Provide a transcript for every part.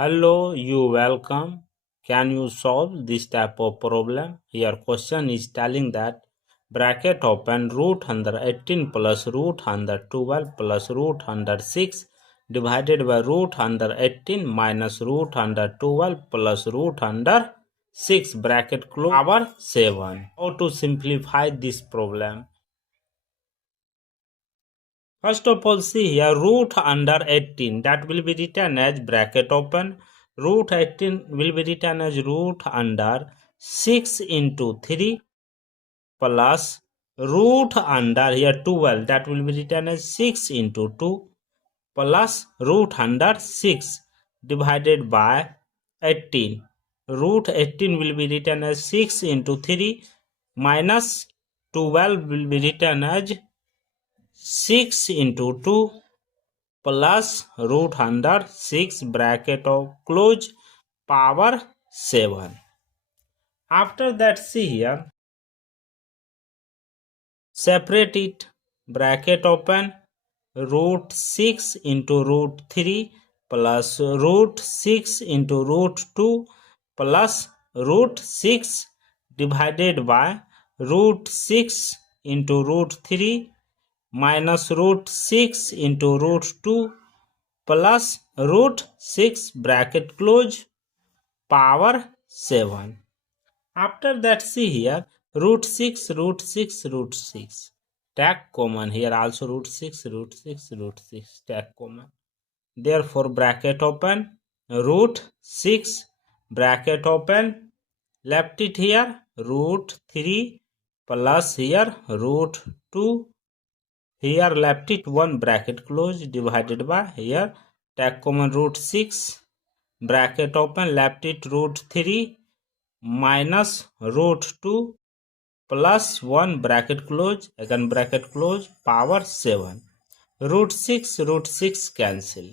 Hello, you welcome. Can you solve this type of problem? Your question is telling that bracket open root under 18 plus root under 12 plus root under 6 divided by root under 18 minus root under 12 plus root under 6 bracket close power 7. How to simplify this problem? First of all, see here root under 18 that will be written as bracket open. Root 18 will be written as root under 6 into 3 plus root under here 12 that will be written as 6 into 2 plus root under 6 divided by 18. Root 18 will be written as 6 into 3 minus 12 will be written as 6 into 2 plus root under 6 bracket of close power 7. After that, see here, separate it, bracket open, root 6 into root 3 plus root 6 into root 2 plus root 6 divided by root 6 into root 3 minus root 6 into root 2 plus root 6 bracket close power 7. After that, see here root 6 root 6 root 6 take common, here also root 6 root 6 root 6 take common, therefore bracket open root 6 bracket open, left it here root 3 plus here root 2, here left it 1 bracket close divided by here take common root 6 bracket open, left it root 3 minus root 2 plus 1 bracket close, again bracket close power 7. Root 6 cancel,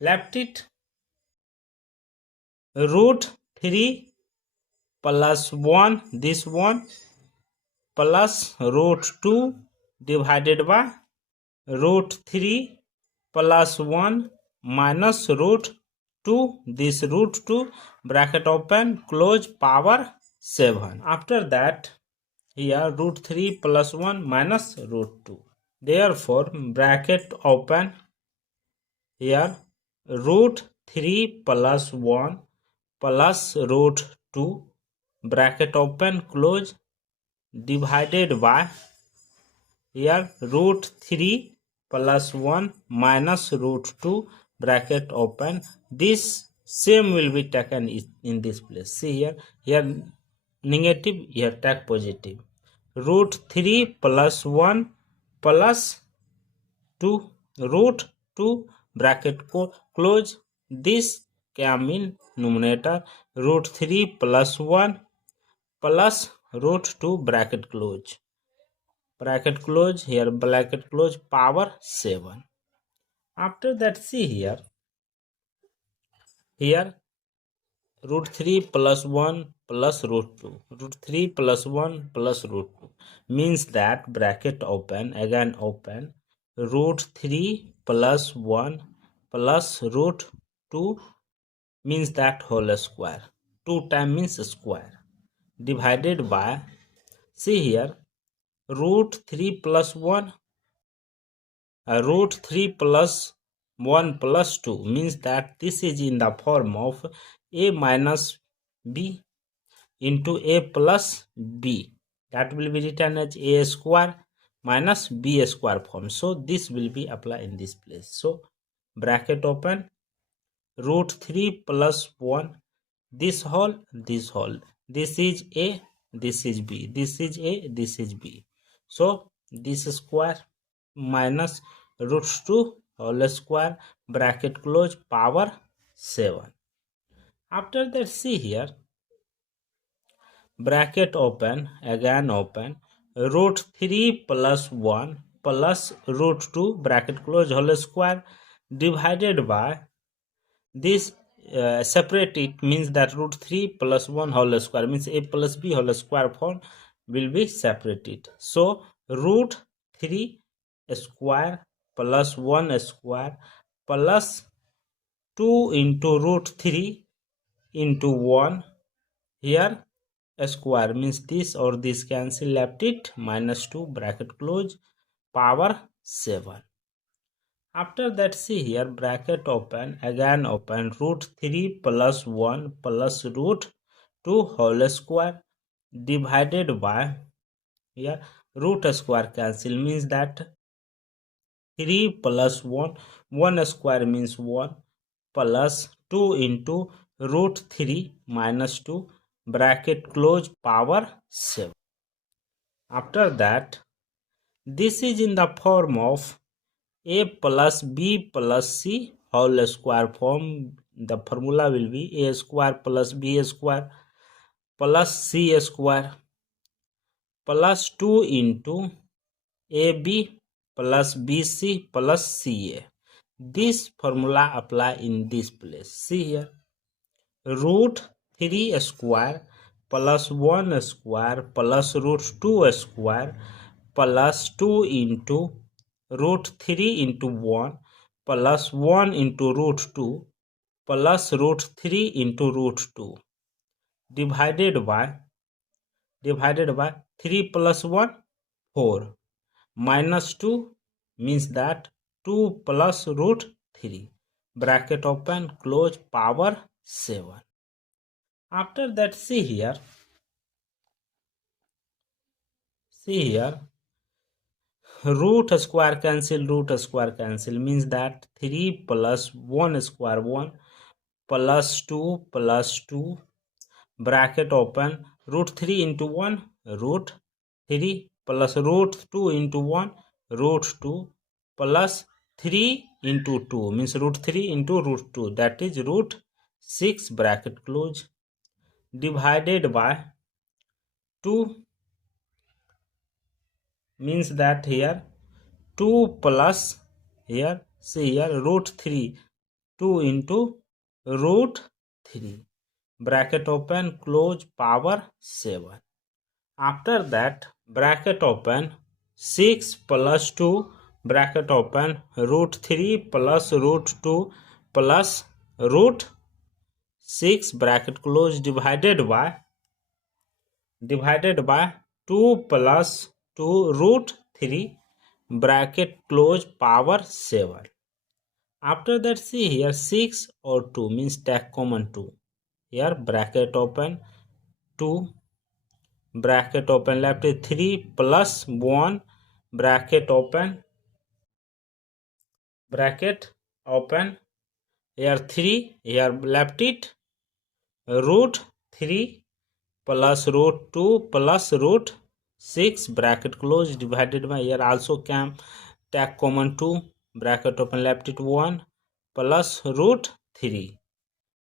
left it root 3 plus 1 this one plus root 2 divided by root 3 plus 1 minus root 2 this root 2 bracket open close power 7. After that, here root 3 plus 1 minus root 2, therefore bracket open here root 3 plus 1 plus root 2 bracket open close divided by here root 3 plus 1 minus root 2 bracket open, this same will be taken in this place. See here negative, here take positive, root 3 plus 1 plus 2 root 2 bracket close, this came in numerator root 3 plus 1 plus root 2 bracket close here bracket close power 7. After that, see here root 3 plus 1 plus root 2, root 3 plus 1 plus root 2 means that bracket open, again open, root 3 plus 1 plus root 2 means that whole square, 2 times means square, divided by, see here root 3 plus 1 root 3 plus 1 plus 2 means that this is in the form of a minus b into a plus b, that will be written as a square minus b square form, so this will be applied in this place. So bracket open root 3 plus 1 this whole this is a, this is b, this is a, this is b, so this square minus root 2 whole square bracket close power 7. After that, see here bracket open, again open, root 3 plus 1 plus root 2 bracket close whole square divided by this separate it means that root 3 plus 1 whole square means a plus b whole square form will be separated. So root 3 square plus 1 square plus 2 into root 3 into 1. Here a square means this or this cancel, left it minus 2 bracket close power 7. After that, see here, bracket open, again open, root 3 plus 1 plus root 2 whole square divided by, here root square cancel means that 3 plus 1 square means 1 plus 2 into root 3 minus 2 bracket close power 7. After that, this is in the form of a plus b plus c whole square form. The formula will be a square plus b square plus c square plus 2 into ab plus bc plus ca. This formula apply in this place. See here, root 3 square plus 1 square plus root 2 square plus 2 into root 3 into 1 plus 1 into root 2 plus root 3 into root 2 divided by 3 plus 1 4 minus 2 means that 2 plus root 3 bracket open close power 7. After that, see here, root square cancel means that 3 plus 1 square 1 plus 2 bracket open root 3 into 1 root 3 plus root 2 into 1 root 2 plus 3 into 2 means root 3 into root 2, that is root 6 bracket close divided by 2 means that here 2 plus, here see here, root 3 2 into root 3 bracket open close power 7. After that, bracket open 6 plus 2 bracket open root 3 plus root 2 plus root 6 bracket close divided by 2 plus 2 root 3 bracket close power 7. After that, see here 6 or 2 means take common 2. Here bracket open 2 bracket open left is 3 plus 1 bracket open here 3, here left it root 3 plus root 2 plus root 6 bracket close divided by, here also can take common 2 bracket open left it 1 plus root 3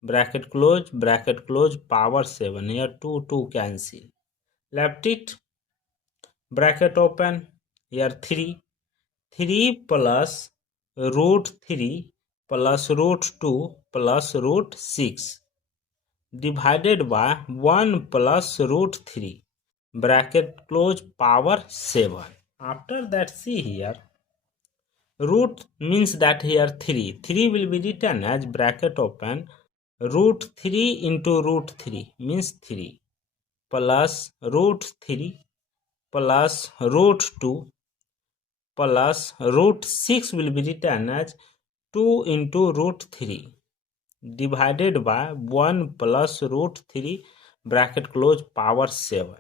bracket close power 7. Here 2 cancel, left it bracket open, here 3 plus root 3 plus root 2 plus root 6 divided by 1 plus root 3 bracket close power 7. After that, see here, root means that here 3 will be written as bracket open root 3 into root 3 means 3 plus root 3 plus root 2 plus root 6 will be written as 2 into root 3 divided by 1 plus root 3 bracket close power 7.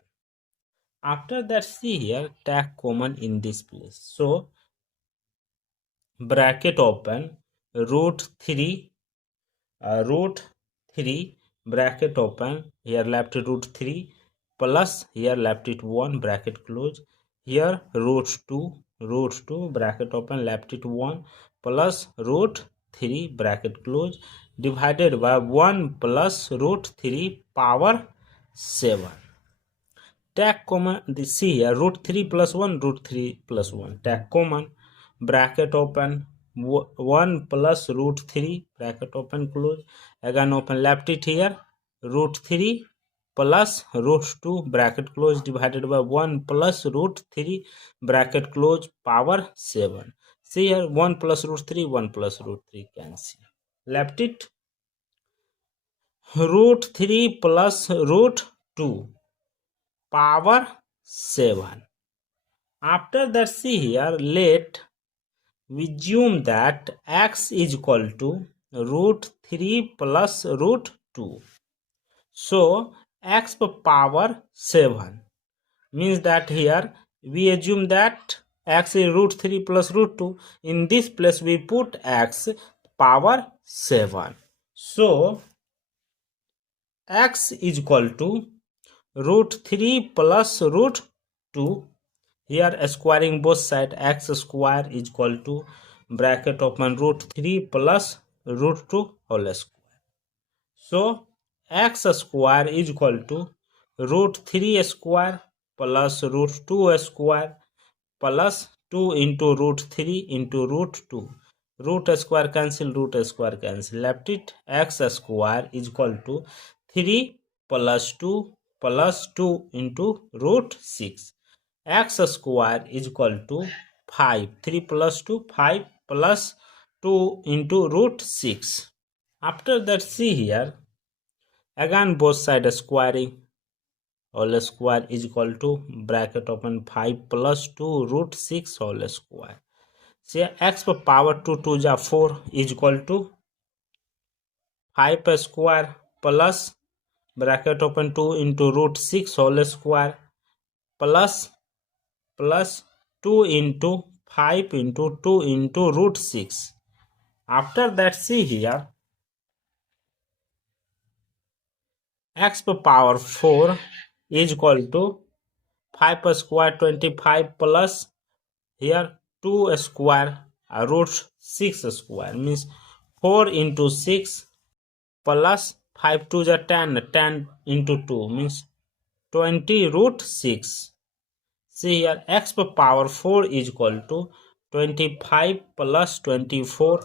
After that, see here, take common in this place. So bracket open root 3 bracket open, here left root 3 plus here left it 1 bracket close, here root 2 bracket open left it 1 plus root 3 bracket close divided by 1 plus root 3 power 7. Take common, see here, root 3 plus 1 root 3 plus 1 take common bracket open 1 plus root 3 bracket open close, again open left it here root 3 plus root 2 bracket close divided by 1 plus root 3 bracket close power 7. See here 1 plus root 3 cancel, left it root 3 plus root 2 power 7. After that, see here, let we assume that x is equal to root 3 plus root 2. So x power 7 means that here we assume that x is root 3 plus root 2. In this place we put x power 7. So x is equal to root 3 plus root 2. Here squaring both sides, x square is equal to bracket open root 3 plus root 2 whole square. So x square is equal to root 3 square plus root 2 square plus 2 into root 3 into root 2. Root square cancel, root square cancel. Left it x square is equal to 3 plus 2 plus 2 into root 6. X square is equal to 5. 3 plus 2, 5 plus 2 into root 6. After that, see here, again both sides squaring. Whole square is equal to bracket open 5 plus 2 root 6 whole square. See x power 2 2 ja 4 is equal to 5 square plus bracket open 2 into root 6 whole square plus 2 into 5 into 2 into root 6. After that, see here, x power 4 is equal to 5 square 25 plus here 2 square root 6 square means 4 into 6 plus 5 2 is 10, 10 into 2 means 20 root 6. See here, x power 4 is equal to 25 plus 24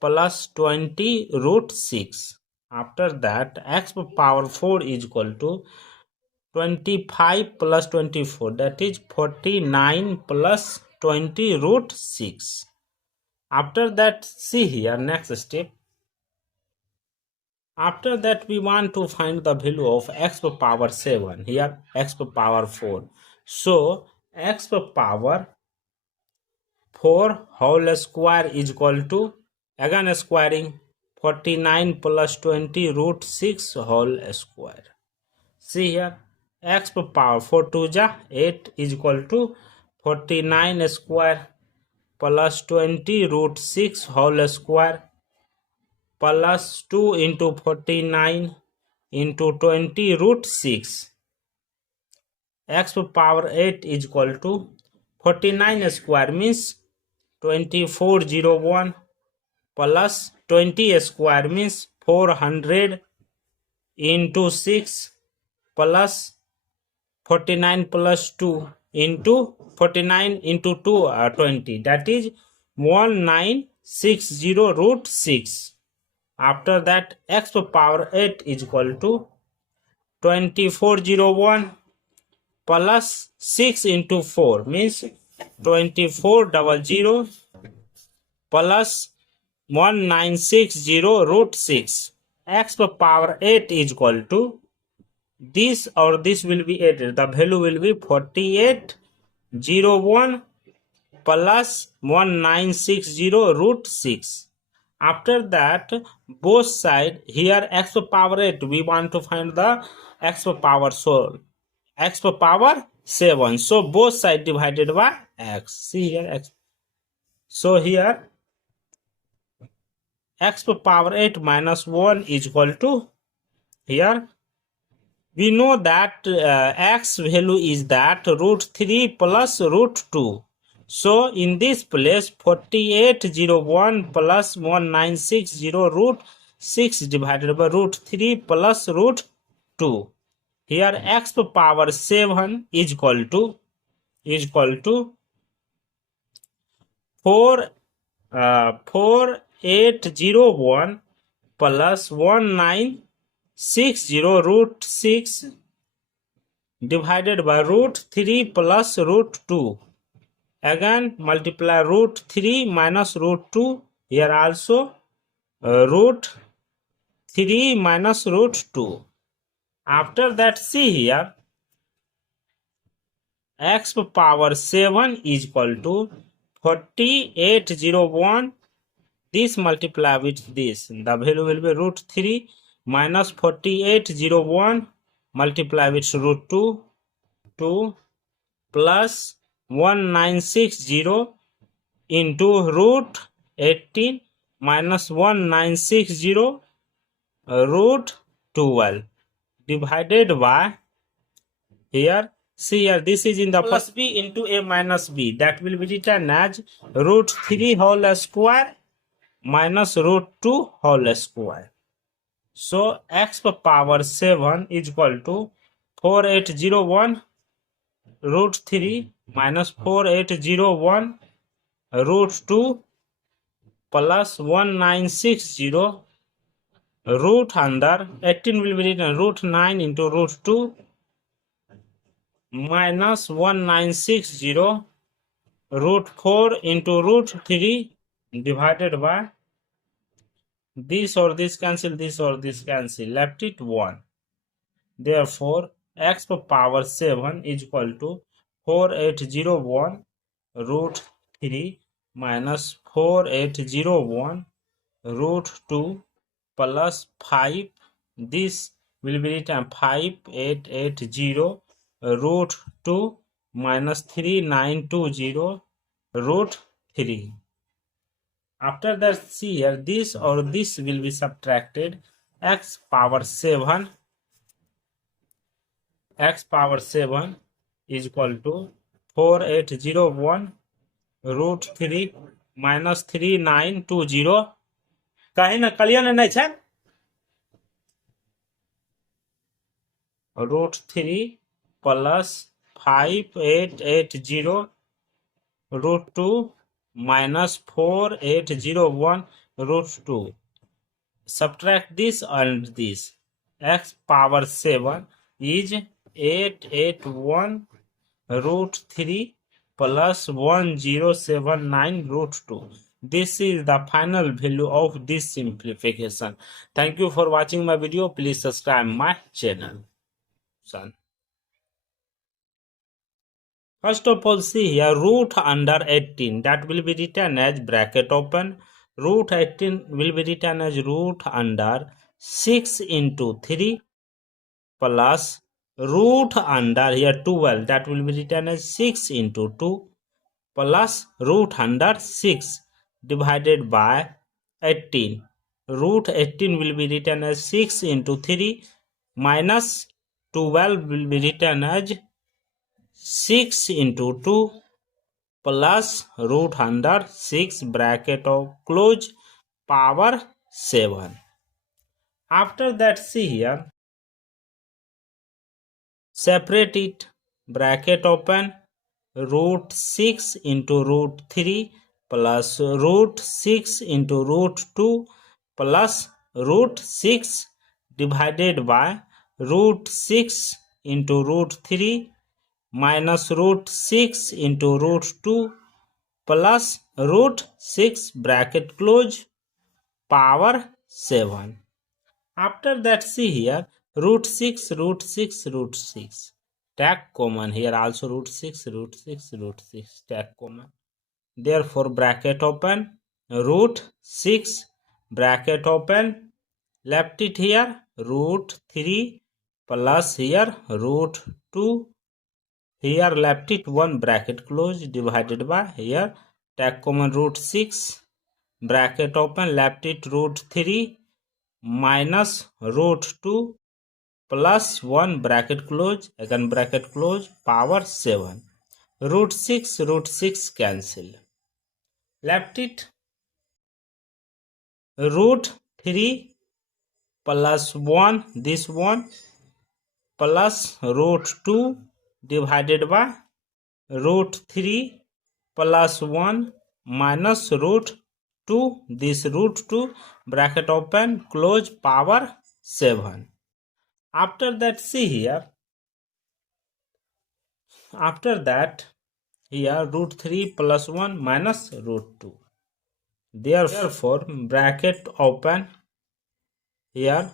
plus 20 root 6. After that, x power 4 is equal to 25 plus 24, that is 49 plus 20 root 6. After that, see here, next step. After that, we want to find the value of x power 7. Here x power 4. So x power 4 whole square is equal to, again squaring, 49 plus 20 root 6 whole square. See here, x power 4 2 ja 8 is equal to 49 square plus 20 root 6 whole square plus 2 into 49 into 20 root 6. X power 8 is equal to 49 square means 2401 plus 20 square means 400 into 6 plus 49 plus 2 into 49 into 2 20, that is 1960 root 6. After that, x power 8 is equal to 2401 plus 6 into 4 means 2400 plus 1960 root 6. X power 8 is equal to this or this will be added. The value will be 4801 plus 1960 root 6. After that, both side, here x power 8 we want to find the x power, so x power 7. So both side divided by x. See here x. So here x power 8 minus 1 is equal to, here we know that x value is that root 3 plus root 2. So in this place 4801 plus 1960 root 6 divided by root 3 plus root 2. Here x power 7 is equal to 4801 plus 1960 root 6 divided by root 3 plus root 2. Again multiply root 3 minus root 2 here also root 3 minus root 2. After that, see here, x power 7 is equal to 4801. This multiply with this. The value will be root 3 minus 4801 multiply with root 2 plus 1960 into root 18 minus 1960 root 12 divided by here. See here, this is in the plus b into a minus b, that will be written as root 3 whole square minus root 2 whole square. So x power 7 is equal to 4801 root 3 minus 4801 root 2 plus 1960 root under 18 will be written root 9 into root 2 minus 1960 root 4 into root 3 divided by this or this cancel, this or this cancel, left it 1. Therefore, x power 7 is equal to 4801 root 3 minus 4801 root 2 plus 5. This will be written 5880 root 2 minus 3920 root 3. After that, see here, this or this will be subtracted. X power 7 is equal to 4801 root 3 minus 3920. कहीं ना clear नहीं है root 3 plus 5880 root 2 minus 4801 root 2. Subtract this and this. X power 7 is 881 root 3 plus 1079 root 2. This is the final value of this simplification. Thank you for watching my video. Please subscribe my channel. First of all, see here, root under 18, that will be written as bracket open. Root 18 will be written as root under 6 into 3 plus root under here 12, that will be written as 6 into 2 plus root under 6 divided by 18. Root 18 will be written as 6 into 3 minus 12 will be written as 6 into 2 plus root under 6 bracket of close power 7. After that, see here, separate it, bracket open, root 6 into root 3 plus root 6 into root 2 plus root 6 divided by root 6 into root 3 minus root 6 into root 2 plus root 6 bracket close power 7. After that, see here, root 6 root 6 root 6, take common here, also root 6 root 6 root 6, take common. Therefore, bracket open, root 6 bracket open, left it here, root 3 plus here root 2, here left it 1 bracket close divided by here, take common root 6 bracket open, left it root 3 minus root 2 plus 1 bracket close, again bracket close, power 7. Root 6 cancel, left it root 3 plus 1, this one plus root 2 divided by root 3 plus 1 minus root 2, this root 2 bracket open close power 7. After that, see here, after that here root 3 plus 1 minus root 2, Therefore bracket open here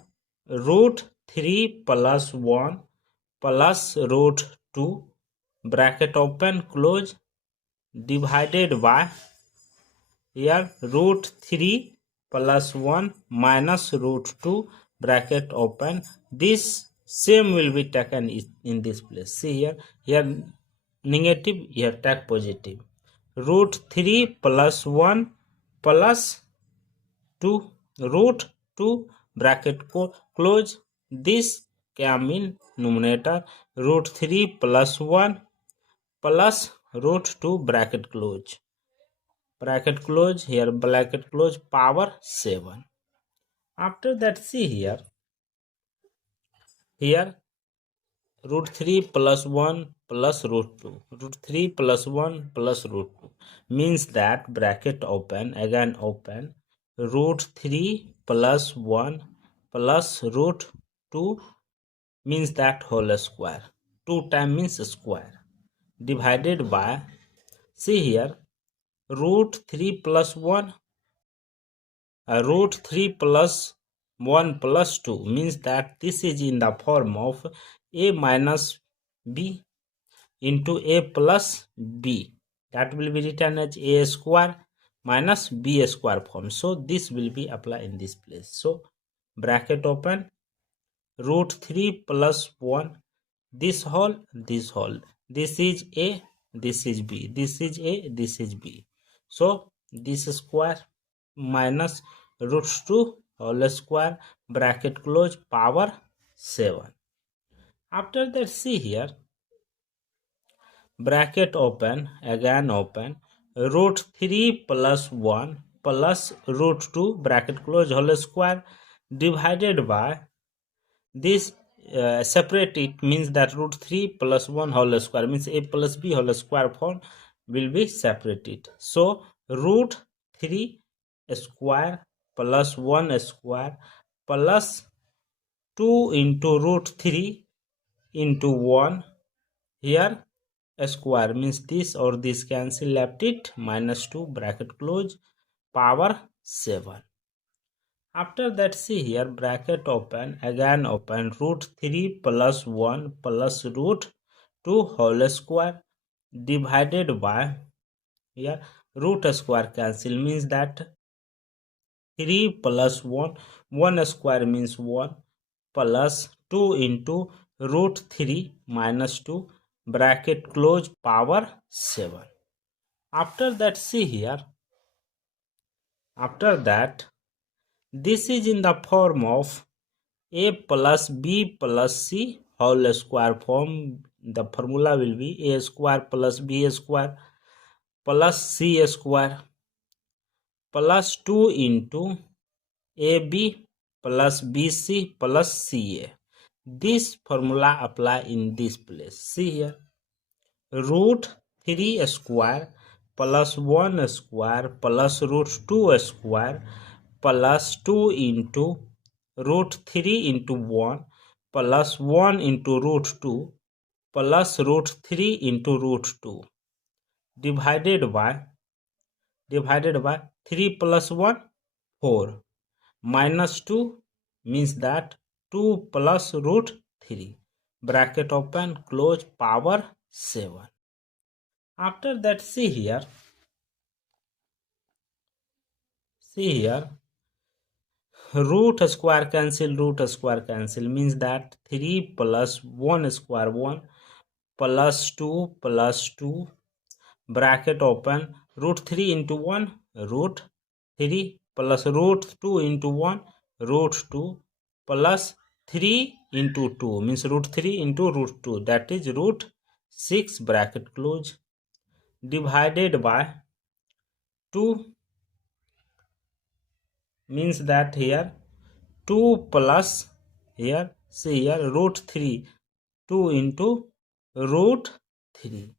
root 3 plus 1 plus root 2 bracket open close divided by here root 3 plus 1 minus root 2 bracket open. This same will be taken in this place. See here negative, here take positive. Root 3 plus 1 plus 2 root 2 bracket close. This came in numerator. Root 3 plus 1 plus root 2 bracket close. Bracket close, here bracket close, power 7. After that, see here root 3 plus 1 plus root 2, root 3 plus 1 plus root 2 means that bracket open, again open, root 3 plus 1 plus root 2 means that whole square, 2 times means square, divided by, see here, root 3 plus 1 root 3 plus 1 plus 2 means that this is in the form of a minus b into a plus b, that will be written as a square minus b square form. So this will be applied in this place. So bracket open, root 3 plus 1, this whole, this whole, this is a, this is b, this is a, this is b. So this square minus root 2 whole square bracket close power 7. After that, see here bracket open, again open, root 3 plus 1 plus root 2 bracket close whole square divided by this separate it means that root 3 plus 1 whole square means a plus b whole square form will be separated. So root 3 square plus 1 square plus 2 into root 3 into 1, here a square means this or this cancel, left it minus 2 bracket close power 7. After that, see here bracket open, again open, root 3 plus 1 plus root 2 whole square divided by, here root square cancel means that 3 plus 1, 1 square means 1 plus 2 into root 3 minus 2 bracket close power 7. After that, see here, after that, this is in the form of a plus b plus c whole square form. The formula will be a square plus b square plus c square plus 2 into ab plus bc plus ca. This formula apply in this place. See here, root 3 square plus 1 square plus root 2 square plus 2 into root 3 into 1 plus 1 into root 2 plus root 3 into root 2 divided by 3 plus 1 4 minus 2 means that 2 plus root 3 bracket open close power 7. After that, see here root square cancel means that 3 plus 1 square 1 plus 2 plus 2 bracket open, root 3 into 1 root 3 plus root 2 into 1 root 2 plus 3 into 2 means root 3 into root 2, that is root 6 bracket close divided by 2 means that here 2 plus, here see here root 3, 2 into root 3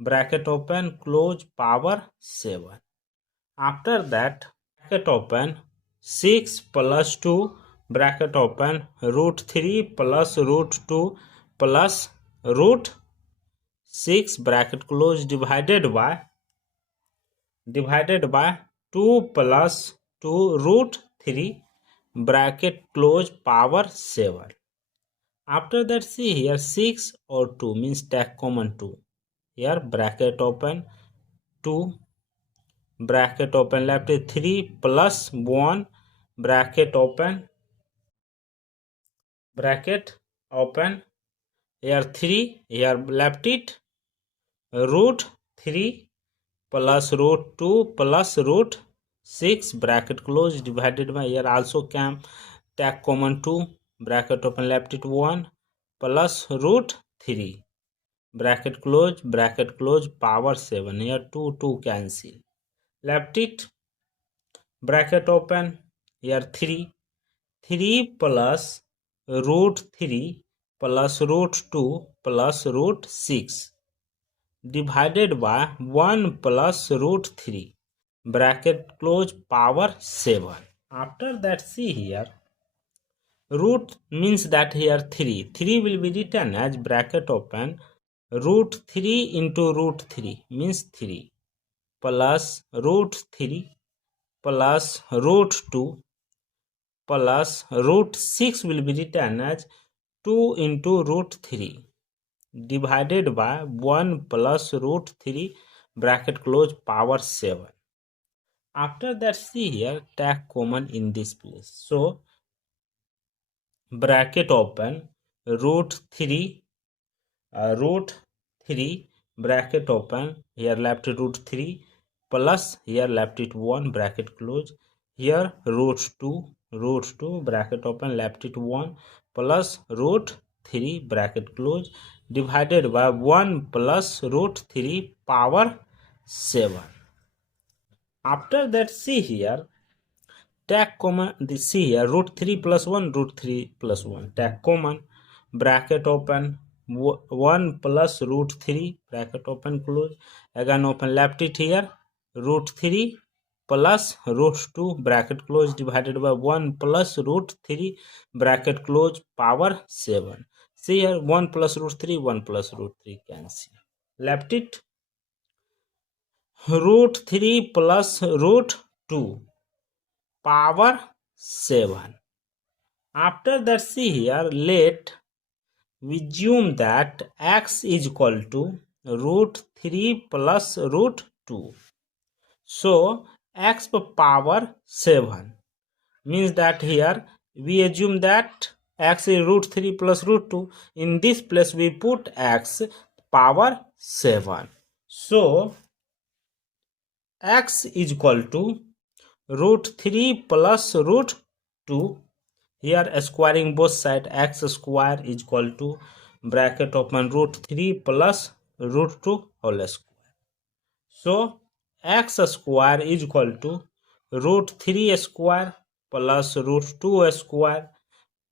bracket open close power 7. After that, bracket open, 6 plus 2 bracket open, root 3 plus root 2 plus root 6 bracket close divided by 2 plus 2 root 3 bracket close power 7. After that, see here 6 or 2 means take common 2. Here bracket open 2 bracket open left is 3 plus 1 bracket open bracket open here 3 here left it root 3 plus root 2 plus root 6 bracket close divided by here also can take common 2 bracket open left it 1 plus root 3 bracket close power 7 here 2 cancel left it bracket open here 3 plus root 3 plus root 2 plus root 6 divided by 1 plus root 3 bracket close power 7. After that, see here root means that here 3 will be written as bracket open root 3 into root 3 means 3 plus root 3 plus root 2 plus root 6 will be written as 2 into root 3 divided by 1 plus root 3 bracket close power 7. After that, see here take common in this place. So bracket open root 3 bracket open here left root 3 plus here left it 1 bracket close here root 2 bracket open left it 1 plus root 3 bracket close divided by 1 plus root 3 power 7. After that, see here take common see here root 3 plus 1 root 3 plus 1 take common bracket open 1 plus root 3 bracket open close again open left it here root 3 plus root 2 bracket close divided by 1 plus root 3 bracket close power 7. See here 1 plus root 3 1 plus root 3 cancel left it root 3 plus root 2 power 7. After that, see here let we assume that x is equal to root 3 plus root 2. So x power 7 means that here we assume that x is root 3 plus root 2. In this place we put x power 7. So x is equal to root 3 plus root 2. Here squaring both sides x square is equal to bracket open root 3 plus root 2 whole square. So x square is equal to root 3 square plus root 2 square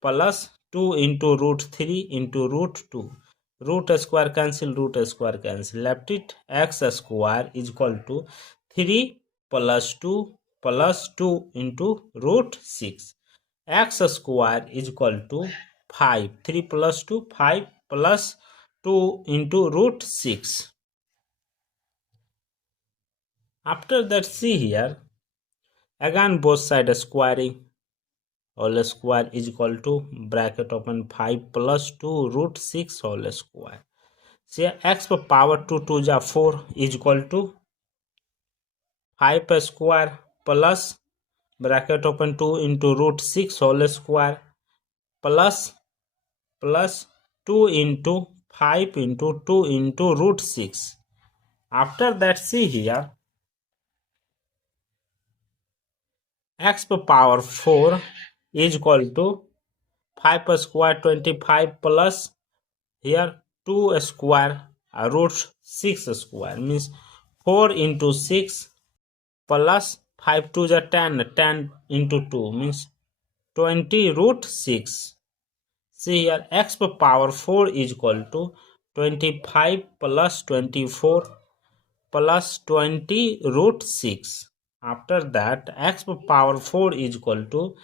plus 2 into root 3 into root 2. Root square cancel left it x square is equal to 3 plus 2 plus 2 into root 6. X square is equal to 5 3 plus 2 5 plus 2 into root 6. After that, see here again both sides squaring whole square is equal to bracket open 5 plus 2 root 6 whole square. See x power 2 2 ja 4 is equal to 5 square plus bracket open 2 into root 6 whole square plus 2 into 5 into 2 into root 6. After that, see here x power 4 is equal to 5 square 25 plus here 2 square root 6 square means 4 into 6 plus 5 to the 10 into 2 means 20 root 6. See here x power 4 is equal to 25 plus 24 plus 20 root 6. After that x power 4 is equal to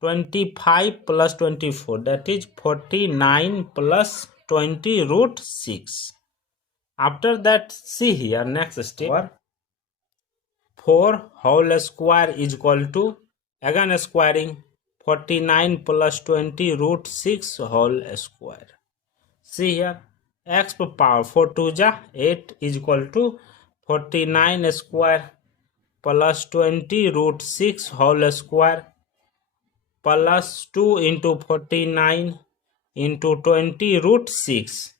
25 plus 24 that is 49 plus 20 root 6. After that, see here next step 4 whole square is equal to, again squaring, 49 plus 20 root 6 whole square. See here, x power 4 to 8 is equal to 49 square plus 20 root 6 whole square plus 2 into 49 into 20 root 6.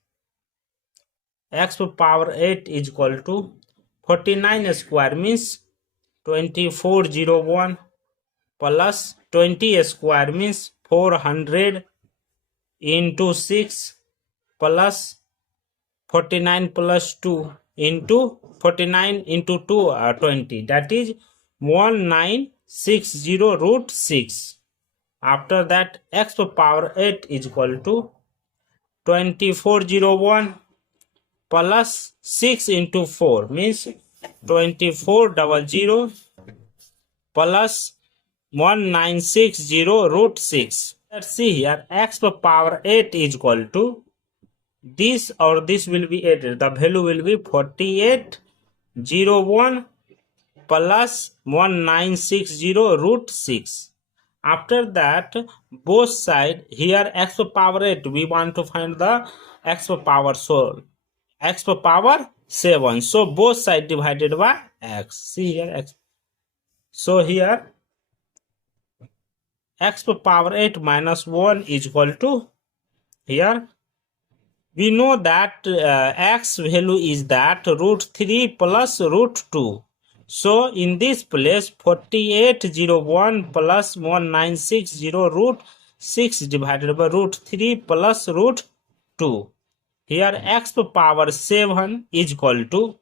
X power 8 is equal to 49 square means 2401 plus 20 square means 400 into 6 plus 49 plus 2 into 49 into 2 20, that is 1960 root 6. After that, x power 8 is equal to 2401 plus 6 into 4 means 2400 plus 1960 root 6. Let's see here, x power 8 is equal to this, or this will be added. The value will be 4801 plus 1960 root 6. After that, both side, here x power 8, we want to find the x power, so x power 7. So both side divided by x. See here, x. So here x power 8 minus 1 is equal to, here we know that x value is that root 3 plus root 2. So in this place, 4801 plus 1960 root 6 divided by root 3 plus root 2. Here x power 7 is equal to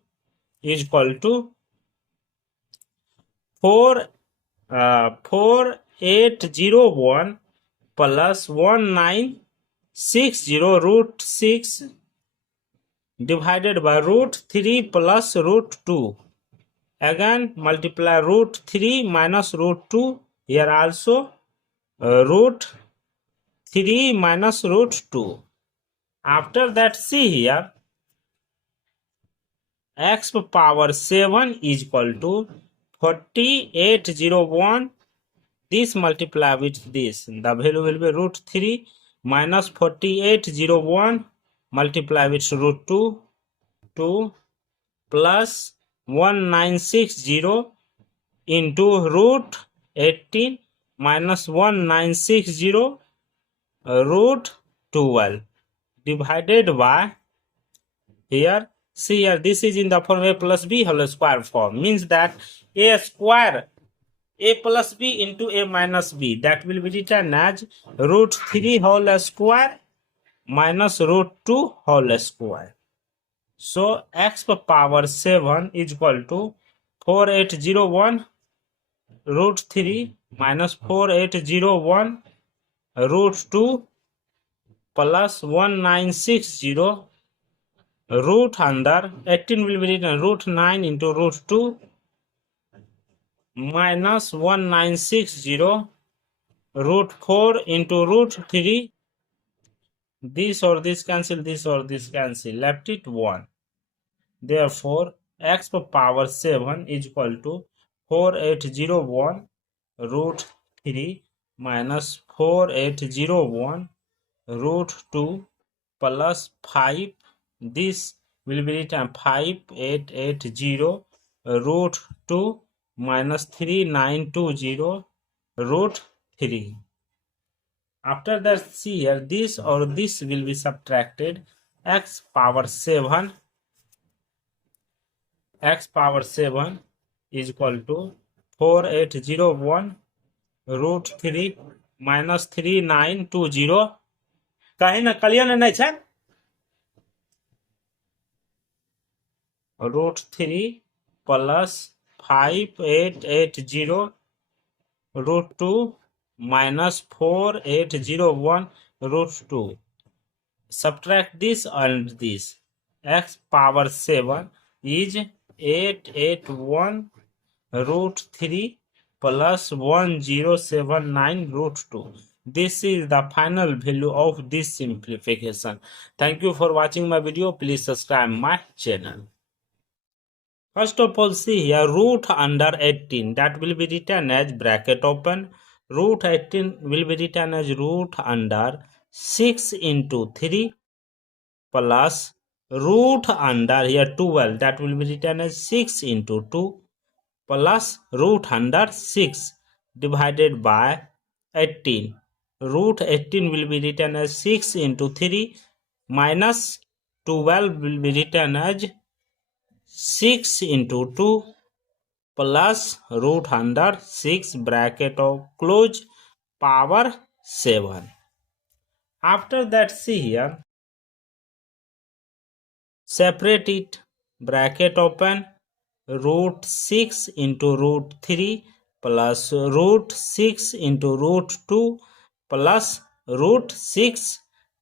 4801 plus 1960 root 6 divided by root 3 plus root 2. Again multiply root 3 minus root 2. Here also root 3 minus root 2. After that, see here, x power 7 is equal to 4801. This multiply with this, the value will be root 3 minus 4801 multiply with root 2 plus 1960 into root 18 minus 1960 root 12 divided by, here see here, this is in the form a plus b whole square form, means that a square, a plus b into a minus b, that will be written as root 3 whole square minus root 2 whole square. So x power 7 is equal to 4801 root 3 minus 4801 root 2 plus 1960 root under 18 will be written root 9 into root 2 minus 1960 root 4 into root 3. This or this cancel, this or this cancel, left it 1. Therefore x power 7 is equal to 4801 root 3 minus 4801 root 2 plus 5. This will be written 5880 root 2 minus 3920 root 3. After that, see here, this or this will be subtracted. X power 7 is equal to 4801 root 3 minus 3920. कहीं ना कलियन नहीं है, root 3 plus 5880 root 2 minus 4801 root 2. Subtract this and this. X power 7 is 881 root 3 plus 1079 root 2. This is the final value of this simplification. Thank you for watching my video. Please subscribe my channel. First of all, see here root under 18, that will be written as bracket open. Root 18 will be written as root under 6 into 3 plus root under here 12, that will be written as 6 into 2 plus root under 6 divided by 18. Root 18 will be written as 6 into 3 minus 12 will be written as 6 into 2 plus root under 6 bracket of close power 7. After that, see here, separate it, bracket open, root 6 into root 3 plus root 6 into root 2 plus root 6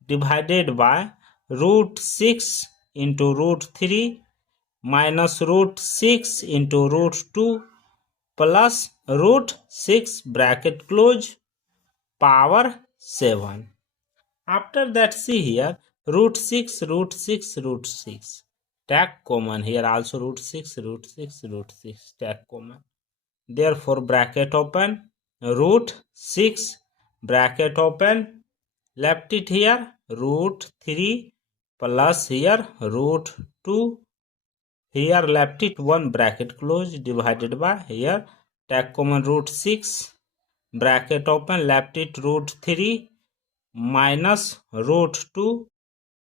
divided by root 6 into root 3 minus root 6 into root 2 plus root 6 bracket close power 7. After that, see here, root 6, root 6, root 6. Take common here also root 6, root 6, root 6. Take common. Therefore, bracket open, root 6, bracket open, left it here, root 3 plus here root 2. Here left it 1 bracket close divided by here take common root 6 bracket open, left it root 3 minus root 2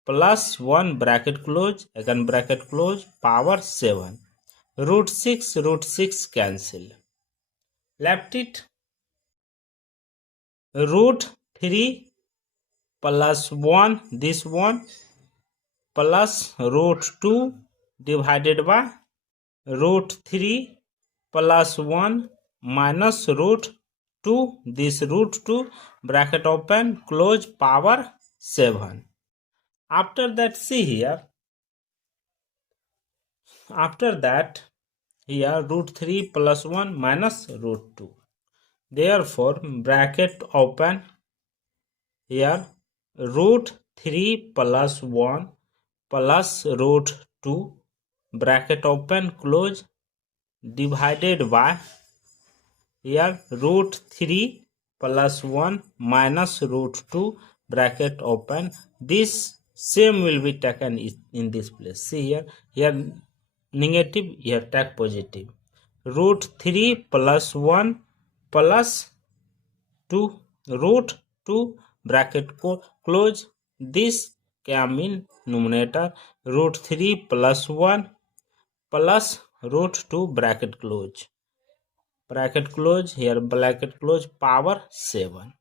plus 1 bracket close, again bracket close, power 7. Root 6 cancel. Left it root 3 plus 1, this one plus root 2 divided by root 3 plus 1 minus root 2, this root 2 bracket open close power 7. After that, see here, after that here root 3 plus 1 minus root 2. Therefore, bracket open here root 3 plus 1 plus root 2 bracket open close divided by here root 3 plus 1 minus root 2 bracket open. This same will be taken in this place. See here negative, here take positive. Root 3 plus 1 plus 2 root 2 bracket close. This came in numerator root 3 plus 1 plus root 2 bracket close. Bracket close, here bracket close, power 7.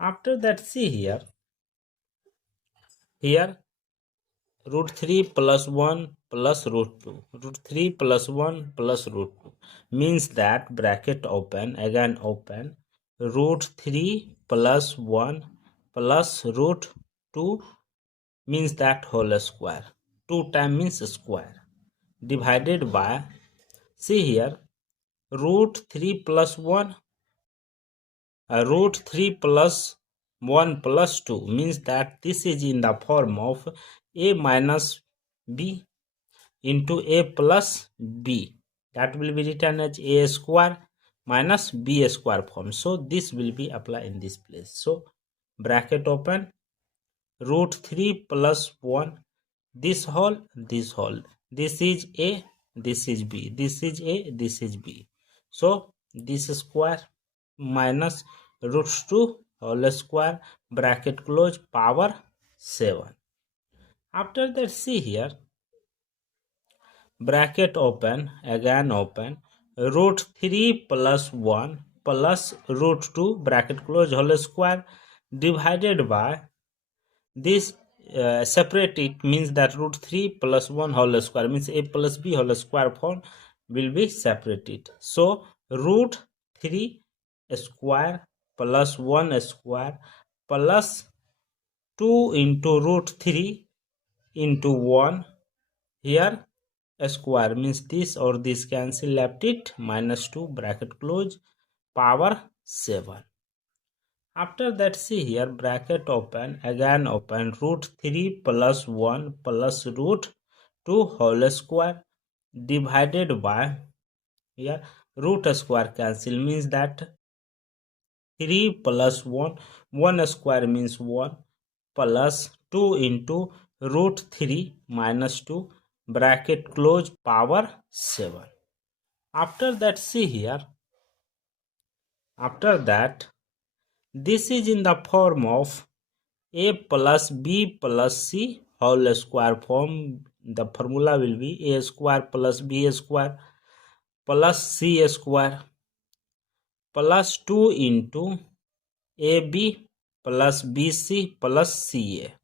After that, see here root 3 plus 1 plus root 2. Root 3 plus 1 plus root 2 means that bracket open, again open, root 3 plus 1 plus root 2 means that whole square. 2 times means square divided by, see here, root 3 plus 1 root 3 plus 1 plus 2 means that this is in the form of a minus b into a plus b, that will be written as a square minus b square form. So this will be applied in this place. So bracket open, root 3 plus 1, this whole, this is a, this is b, this is a, this is b. So this square minus root 2 whole square bracket close power 7. After that, see here, bracket open, again open, root 3 plus 1 plus root 2 bracket close whole square divided by this separate it means that root 3 plus 1 whole square means a plus b whole square form will be separated. So root 3 square plus 1 square plus 2 into root 3 into 1, here a square means this or this cancel, left it minus 2 bracket close power 7. After that, see here, bracket open, again open, root 3 plus 1 plus root 2 whole square divided by, here root square cancel, means that 3 plus 1, 1 square means 1, plus 2 into root 3 minus 2, bracket close, power 7. After that, see here, after that, this is in the form of a plus b plus c whole square form. The formula will be a square plus b square plus c square plus 2 into ab plus bc plus ca.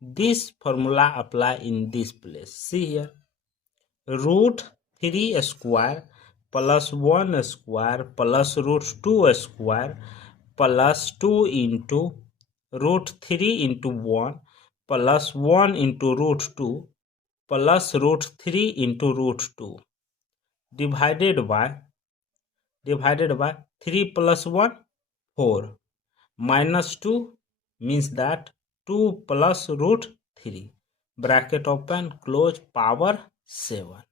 This formula apply in this place. See here, root 3 square plus 1 square plus root 2 square plus 2 into root 3 into 1 plus 1 into root 2 plus root 3 into root 2 divided by 3 plus 1, 4, minus 2 means that 2 plus root 3, bracket open, close, power 7.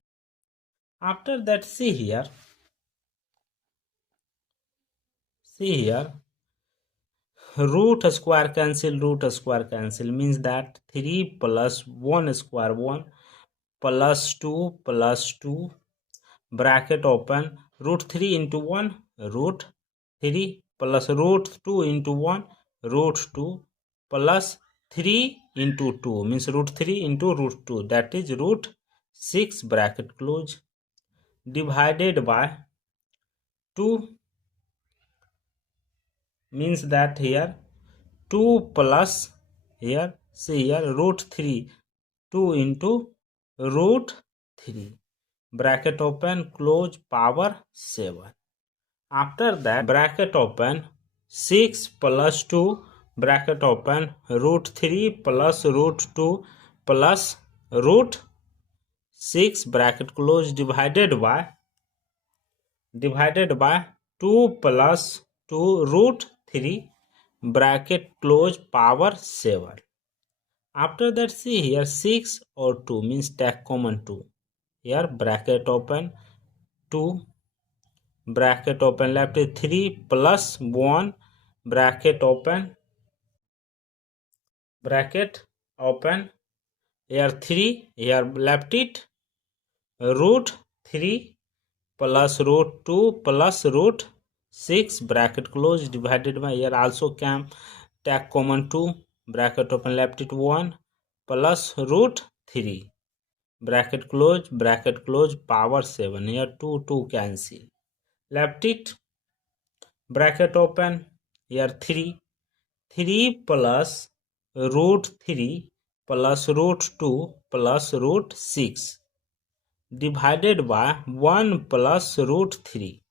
After that, see here, root square cancel, means that 3 plus 1 square 1 plus 2 plus 2, bracket open, root 3 into 1 root 3 plus root 2 into 1 root 2 plus 3 into 2 means root 3 into root 2, that is root 6, bracket close, divided by 2 means that here 2 plus, here see here, root 3, 2 into root 3, bracket open, close, power 7. After that, bracket open, 6 plus 2, bracket open, root 3 plus root 2 plus root 6, bracket close, divided by 2 plus 2 root 3, bracket close, power 7. After that, see here, 6 or 2 means take common 2. Here bracket open, 2, bracket open, left is 3 plus 1, bracket open, here 3, here left it, root 3 plus root 2 plus root 6, bracket close, divided by, here also can take common 2, bracket open, left it 1 plus root 3, bracket close, power 7. Here 2 cancel, left it, bracket open, here 3 plus root 3 plus root 2 plus root 6 divided by 1 plus root 3,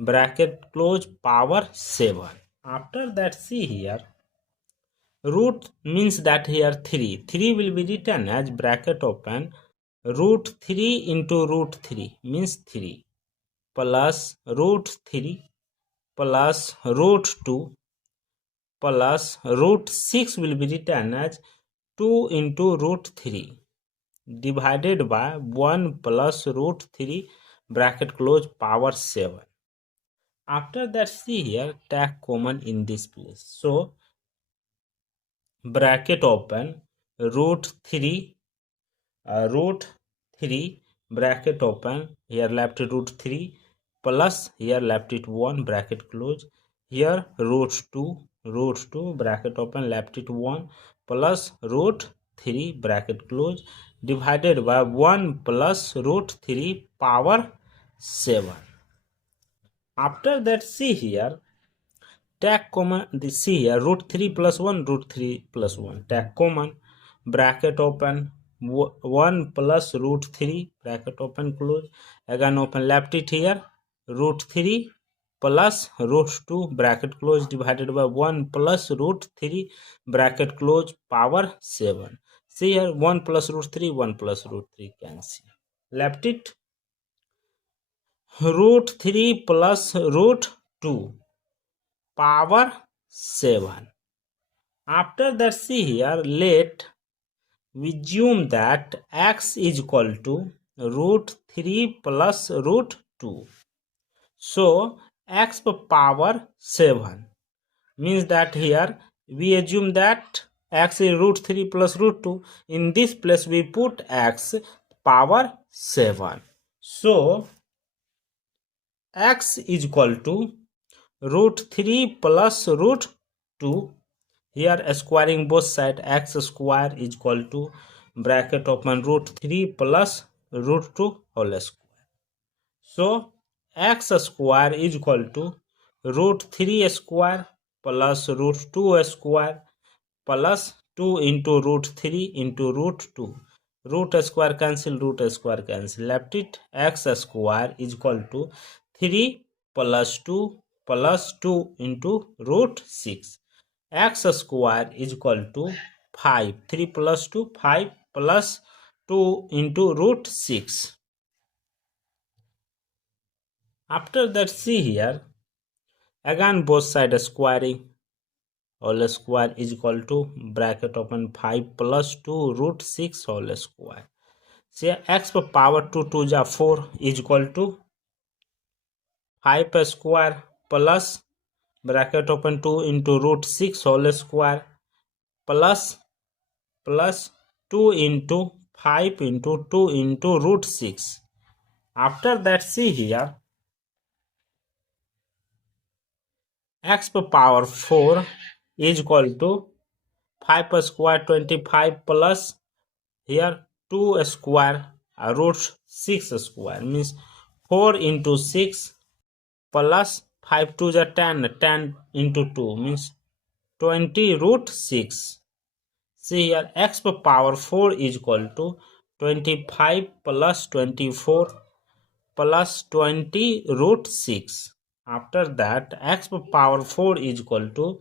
bracket close, power 7. After that, see here, root means that here 3 will be written as bracket open, root 3 into root 3 means 3 plus root 3 plus root 2 plus root 6 will be written as 2 into root 3 divided by 1 plus root 3, bracket close, power 7. After that, see here, take common in this place. So, bracket open, root 3, bracket open, here left root 3 plus here left it 1, bracket close, here root 2, bracket open, left it 1 plus root 3, bracket close, divided by 1 plus root 3, power 7. After that, see here, take common, see here, root 3 plus 1, root 3 plus 1, take common, bracket open, 1 plus root 3, bracket open, close, again open, left it here, root 3 plus root 2, bracket close, divided by 1 plus root 3, bracket close, power 7. See here, 1 plus root 3, 1 plus root 3 cancel, left it, root 3 plus root 2, power 7. After that, see here, let we assume that x is equal to root 3 plus root 2. So x power 7 means that here we assume that x is root 3 plus root 2. In this place we put x power 7. So x is equal to root 3 plus root 2. Here squaring both sides, x square is equal to bracket open root 3 plus root 2 whole square. So x square is equal to root 3 square plus root 2 square plus 2 into root 3 into root 2. Root square cancel, root square cancel. Left it x square is equal to 3 plus 2 plus 2 into root 6. X square is equal to 5. 3 plus 2, 5 plus 2 into root 6. After that, see here, again both sides squaring. Whole square is equal to bracket open 5 plus 2 root 6 whole square. See x power 2 2 ja 4 is equal to 5 square plus bracket open 2 into root 6 whole square plus 2 into 5 into 2 into root 6. After that, see here, x power 4 is equal to 5 square 25 plus here 2 square root 6 square means 4 into 6 plus 5 to the 10, 10 into 2 means 20 root 6. See here x power 4 is equal to 25 plus 24 plus 20 root 6. After that, x power 4 is equal to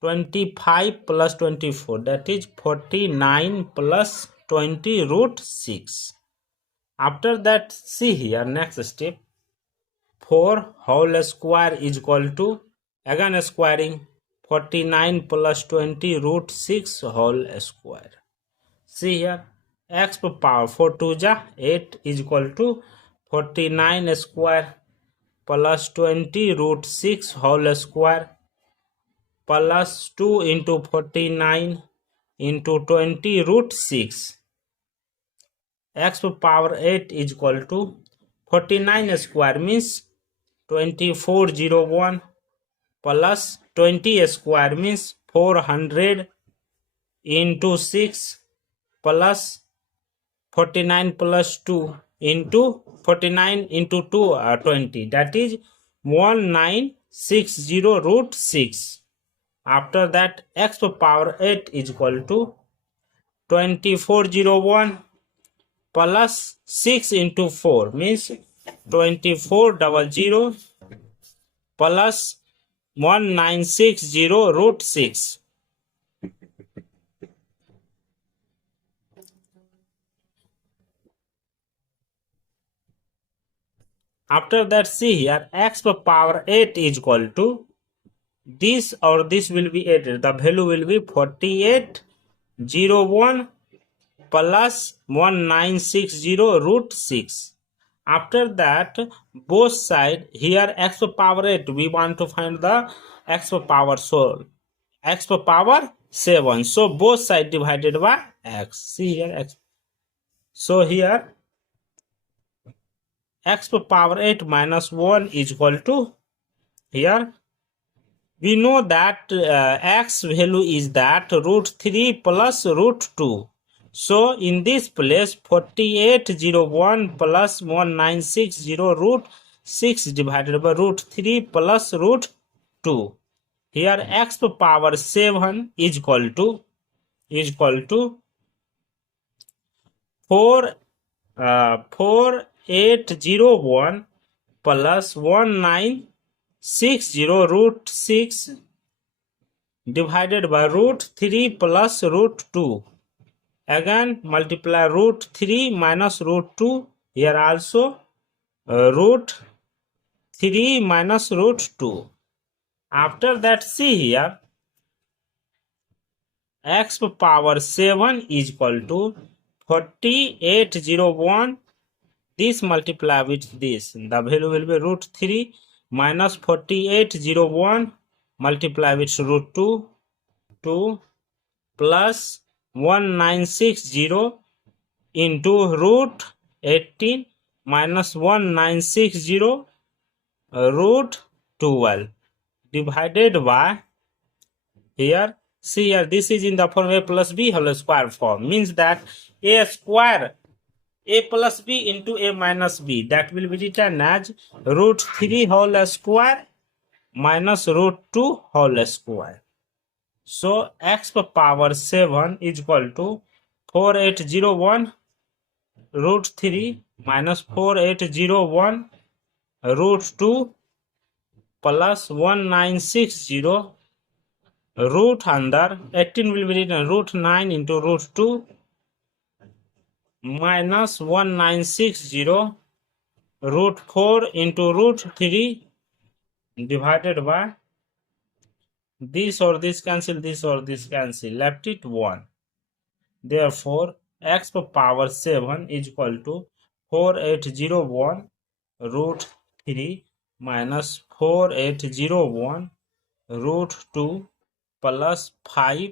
25 plus 24, that is 49 plus 20 root 6. After that, see here, next step, 4 whole square is equal to, again squaring, 49 plus 20 root 6 whole square. See here, x power 4 to ja 8 is equal to 49 square plus 20 root 6 whole square plus 2 into 49 into 20 root 6. X power 8 is equal to 49 square means 2401 plus 20 square means 400 into 6 plus 49 plus 2 into 49 into 2 20, that is 1960 root 6. After that, x power 8 is equal to 2401 plus 6 into 4 means 2400 plus 1960 root 6. After that, see here, x power 8 is equal to this or this will be added. The value will be 4801 plus 1960 root 6. After that, both side here x power 8 we want to find the x power, so x power 7, so both side divided by x. See here x, so here x power 8 minus 1 is equal to, here we know that x value is that root 3 plus root 2. So in this place 4801 plus 1960 root 6 divided by root 3 plus root 2. Here x power 7 is equal to 4801 plus 1960 root 6 divided by root 3 plus root 2. Again multiply root 3 minus root 2. Here also root 3 minus root 2. After that, see here, x power 7 is equal to 4801 this multiply with this, the value will be root 3 minus 4801 multiply with root 2 plus 1960 into root 18 minus 1960 root 12 divided by, here, see here, this is in the form a plus b whole square form, means that a square a plus b into a minus b, that will be written as root 3 whole square minus root 2 whole square. So x power 7 is equal to 4801 root 3 minus 4801 root 2 plus 1960 root under 18 will be written root 9 into root 2 minus 1960 root 4 into root 3 divided by this or this cancel, this or this cancel, left it 1. Therefore, x power 7 is equal to 4801 root 3 minus 4801 root 2 plus 5.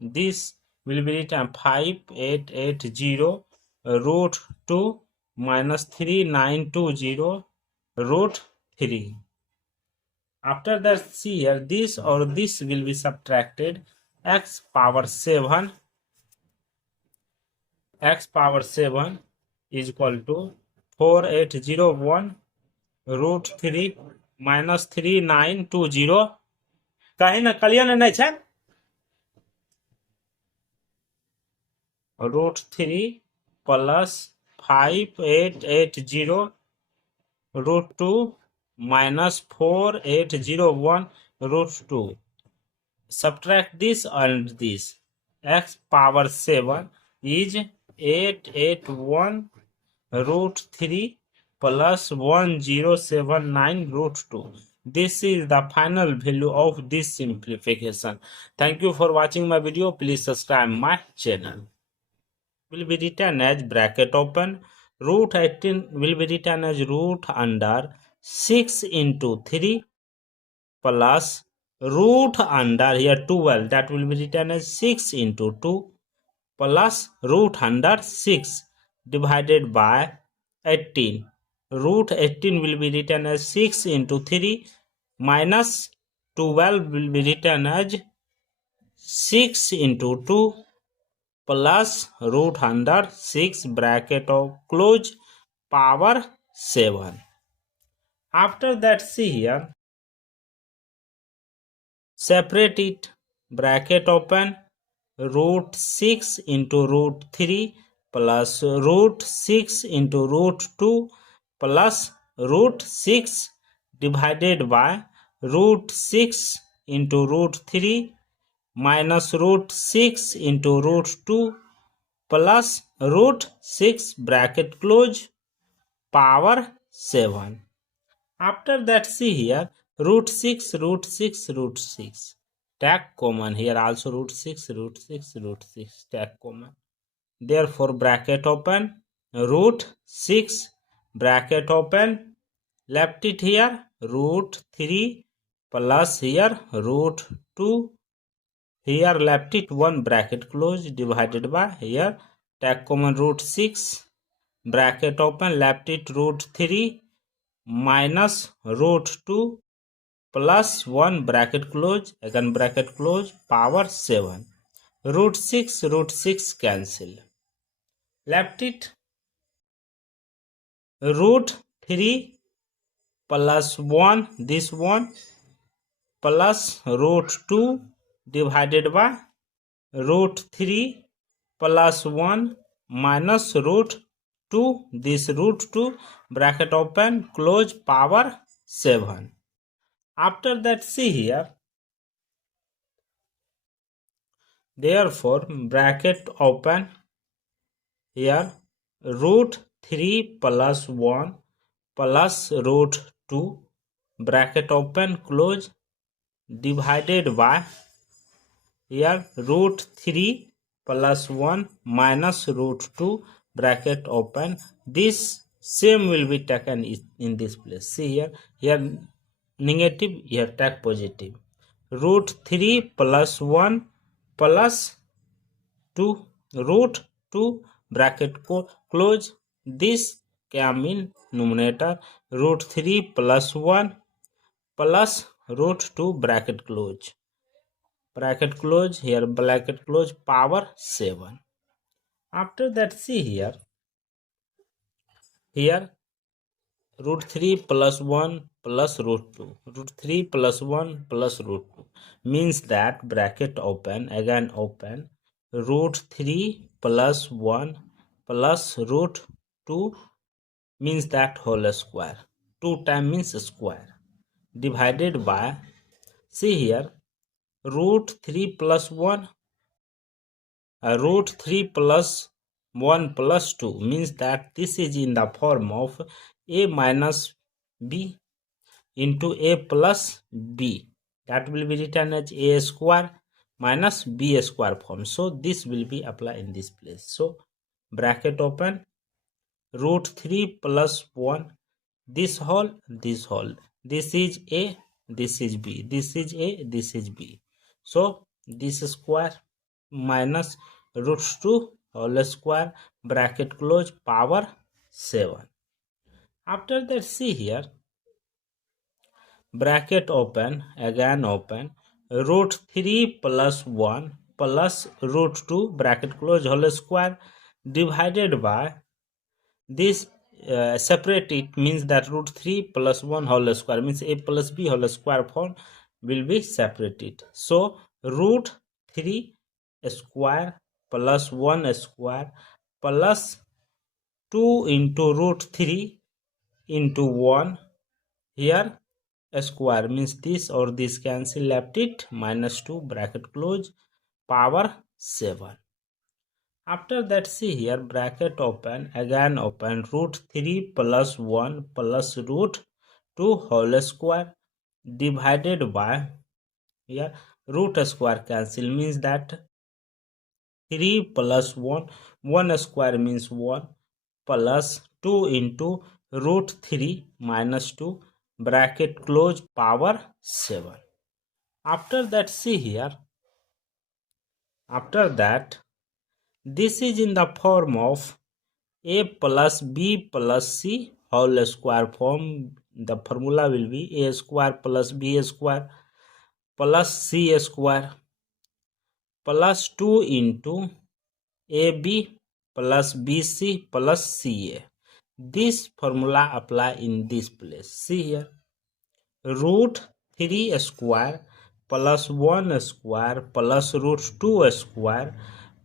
This will be written 5880 root 2 minus 3920 root 3. After that, see here, this or this will be subtracted. X power 7 is equal to 4801 root 3 minus 3920. कहीं ना clear नहीं है, root 3 plus 5880 root 2 minus 4801 root 2. Subtract this and this. X power 7 is 881 root 3 plus 1079 root 2. This is the final value of this simplification. Thank you for watching my video. Please subscribe my channel. Will be written as bracket open. Root 18 will be written as root under 6 into 3 plus root under here 12, that will be written as 6 into 2 plus root under 6 divided by 18. Root 18 will be written as 6 into 3 minus 12 will be written as 6 into 2 plus root under 6 bracket of close power 7. After that, see here, separate it, bracket open, root 6 into root 3 plus root 6 into root 2 plus root 6 divided by root 6 into root 3 minus root 6 into root 2 plus root 6 bracket close power 7. After that, see here, root 6 root 6 root 6, take common, here also root 6 root 6 root 6, take common. Therefore, bracket open, root 6 bracket open, left it here root 3 plus here root 2, here left it 1 bracket close divided by, here take common root 6 bracket open, left it root 3 minus root 2 plus 1 bracket close, again bracket close, power 7. Root 6 cancel, left it root 3 plus 1, this one, plus root 2 divided by root 3 plus 1 minus root 2, this root 2, bracket open, close, power 7. After that, see here, therefore bracket open, here root 3 plus 1 plus root 2 bracket open close divided by, here root 3 plus 1 minus root 2 bracket open, this same will be taken in this place. See here negative, here take positive. Root 3 plus 1 plus 2, root 2 bracket close, this come in numerator, root 3 plus 1 plus root 2 bracket close, here bracket close, power 7. After that, see here root 3 plus 1 plus root 2, root 3 plus 1 plus root 2 means that bracket open, again open, root 3 plus 1 plus root 2 means that whole square, 2 times means square, divided by, see here, root 3 plus 1, root 3 plus 1 plus 2 means that this is in the form of a minus b into a plus b, that will be written as a square minus b square form. So this will be applied in this place. So bracket open, root 3 plus 1, this whole, this whole, this is a, this is b, this is a, this is b. So this square minus root 2 whole square, bracket close, power 7. After that, see here, bracket open, again open, root 3 plus 1 plus root 2 bracket close whole square, divided by this, separate it, means that root 3 plus 1 whole square means a plus b whole square form will be separated. So root 3 square plus 1 square plus 2 into root 3 into 1, here a square means this or this cancel, left it minus 2 bracket close, power 7. After that, see here, bracket open, again open, root 3 plus 1 plus root 2 whole square, divided by, here root square cancel means that 3 plus 1, 1 square means 1 plus 2 into root 3 minus 2 bracket close, power 7. After that, see here, after that, this is in the form of a plus b plus c whole square form. The formula will be a square plus b square plus c square plus 2 into ab plus bc plus ca. This formula apply in this place. See here, root 3 square plus 1 square plus root 2 square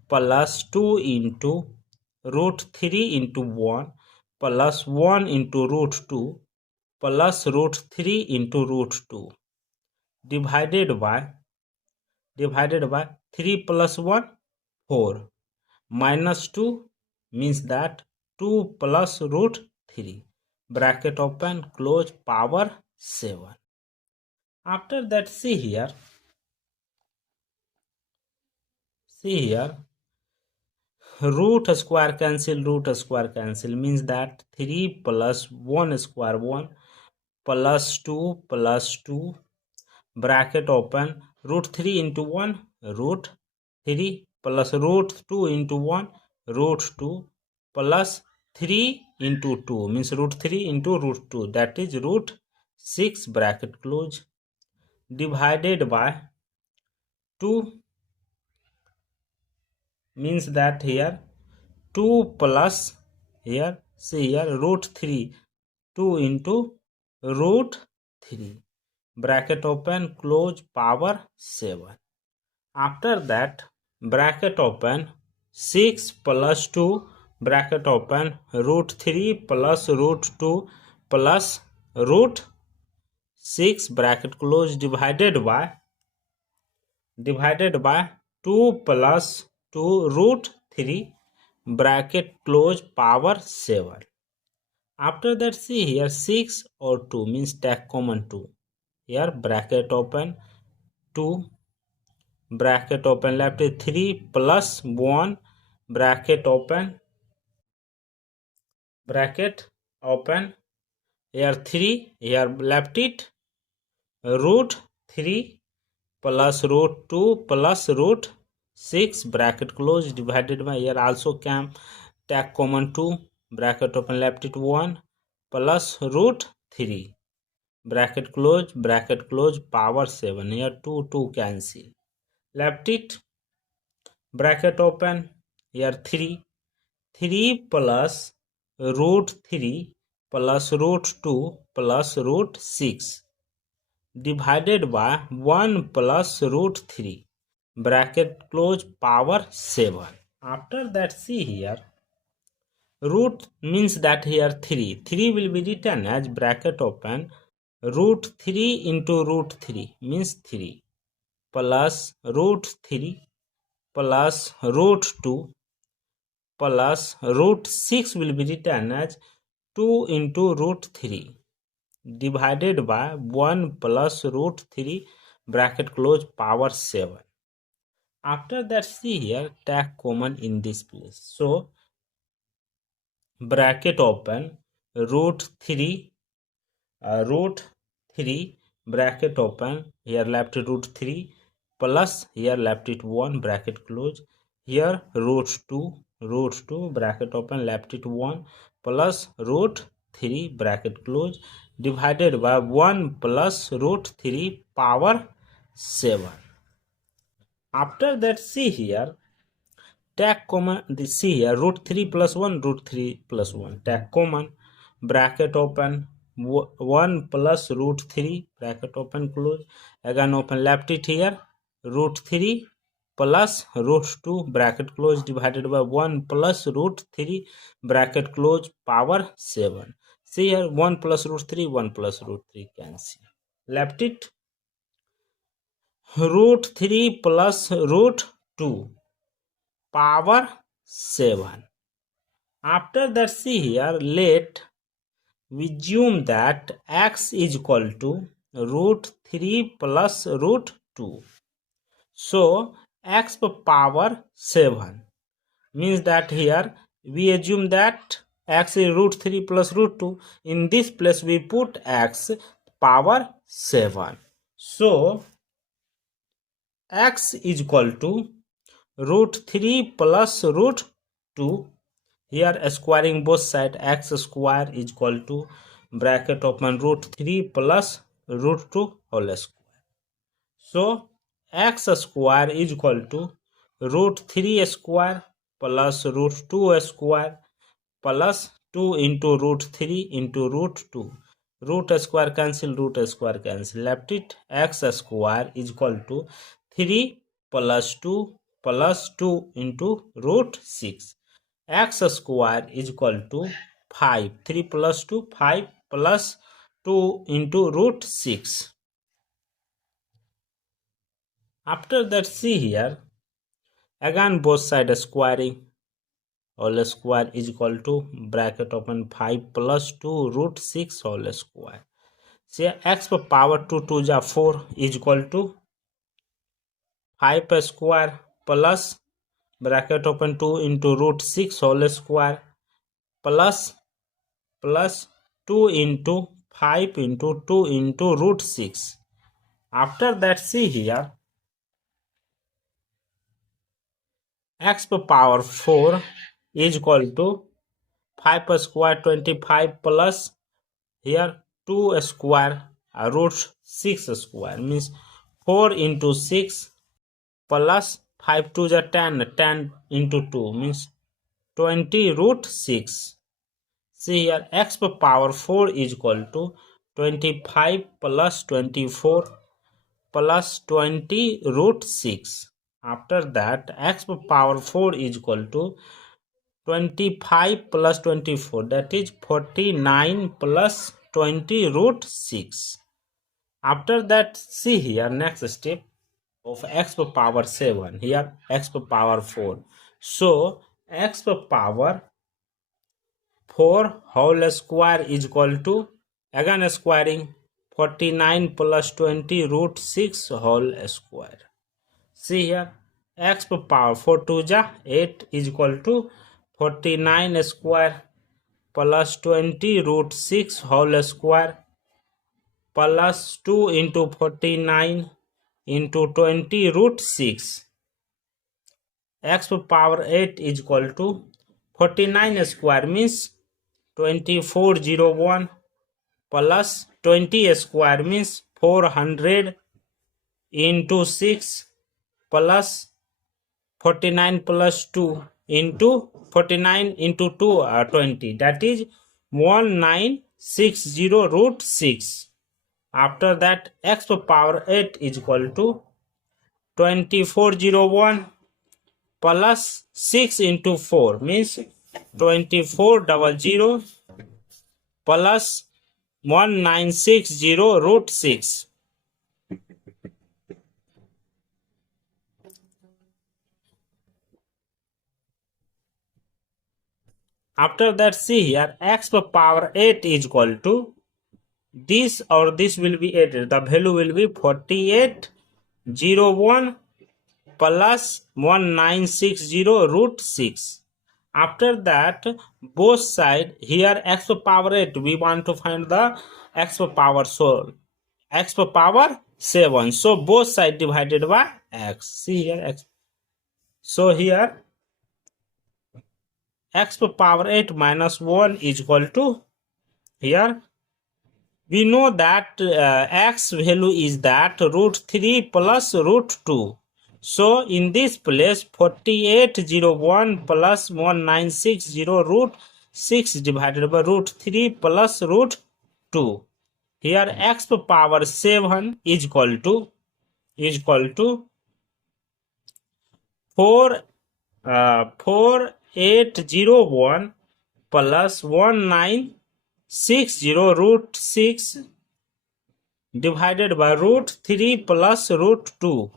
plus 2 into root 3 into 1 plus 1 into root 2 plus root 3 into root 2, divided by 3 plus 1 4 minus 2 means that 2 plus root 3, bracket open close, power 7. After that, see here, root square cancel means that 3 plus 1 square 1 plus 2 plus 2 bracket open, root 3 into 1 root 3 plus root 2 into 1 root 2 plus 3 into 2 means root 3 into root 2, that is root 6 bracket close, divided by 2 means that here 2 plus, here see here root 3, 2 into root 3 bracket open close, power 7. After that, bracket open, 6 plus 2 bracket open, root 3 plus root 2 plus root 6 bracket close, divided by 2 plus 2 root 3 bracket close, power 7. After that, see here 6 or 2 means take common 2, here bracket open 2 bracket open, left is 3 plus 1 bracket open, bracket open, here 3, here left it, root 3 plus root 2 plus root 6 bracket close divided by, here also can take common 2 bracket open, left it 1 plus root 3 bracket close power 7, here 2 cancel, left it bracket open, here 3 plus root 3 plus root 2 plus root 6 divided by 1 plus root 3 bracket close power 7. After that, see here, root means that here 3 will be written as bracket open root 3 into root 3 means 3 plus root 3 plus root 2 plus root 6 will be written as 2 into root 3 divided by 1 plus root 3 bracket close power 7. After that, see here, take common in this place. So, bracket open root 3 bracket open, here left root 3 plus here left it 1 bracket close, here root 2 bracket open, left it 1 plus root 3 bracket close divided by 1 plus root 3 power 7. After that, see here, take common, see here, root 3 plus 1 root 3 plus 1, take common, bracket open 1 plus root 3 bracket open close, again open, left it here root 3 plus root 2 bracket close divided by 1 plus root 3 bracket close power 7. See here, 1 plus root 3 1 plus root 3 cancel, left it root 3 plus root 2 power 7. After that, see here, let we assume that x is equal to root 3 plus root 2. So, x power 7 means that here we assume that x is root 3 plus root 2. In this place we put x power 7. So, x is equal to root 3 plus root 2. Here squaring both sides, x square is equal to bracket open root 3 plus root 2 whole square. So x square is equal to root 3 square plus root 2 square plus 2 into root 3 into root 2. Root square cancel, left it x square is equal to 3 plus 2 plus 2 into root 6. X square is equal to 5. 3 plus 2, 5 plus 2 into root 6. After that, see here, again both sides squaring, whole square is equal to bracket open 5 plus 2 root 6 whole square. See, x power 2 2 ja 4 is equal to 5 square plus bracket open 2 into root 6 whole square plus 2 into 5 into 2 into root 6. After that, see here, x power 4 is equal to 5 square 25 plus here 2 square root 6 square means 4 into 6 plus 5 to the 10 into 2 means 20 root 6. See here, x power 4 is equal to 25 plus 24 plus 20 root 6. After that, x power 4 is equal to 25 plus 24, that is 49 plus 20 root 6. After that, see here, next step of x power 7, here x power 4. So, x power 4 whole square is equal to, again squaring, 49 plus 20 root 6 whole square. See here, x power 4 2 ja 8 is equal to 49 square plus 20 root 6 whole square plus 2 into 49 into 20 root 6. X power 8 is equal to 49 square means 2401 plus 20 square means 400 into 6 plus 49 plus 2 into 49 into 2 20, that is 1960 root 6. After that, x power 8 is equal to 2401 plus 6 into 4 means 2400 plus 1960 root 6. After that, see here, x power 8 is equal to this or this will be added. The value will be 4801 plus 1960 root 6. After that, both side here x power 8, we want to find the x power, so x power 7. So both side divided by x. See here x. So here x power 8 minus 1 is equal to, here we know that x value is that root 3 plus root 2. So in this place 4801 plus 1960 root 6 divided by root 3 plus root 2. Here x power 7 is equal to 4801 plus 1960 root 6 divided by root 3 plus root 2.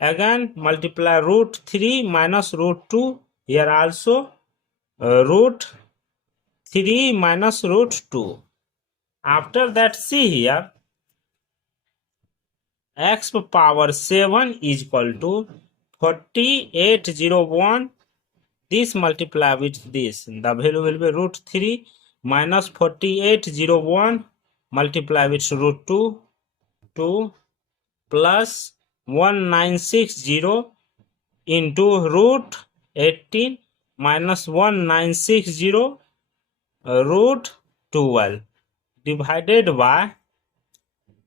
Again multiply root 3 minus root 2. Here also root 3 minus root 2. After that, see here x power 7 is equal to 4801. This multiply with this, the value will be root 3 minus 4801 multiply with root 2 plus 1960 into root 18 minus 1960 root 12 divided by,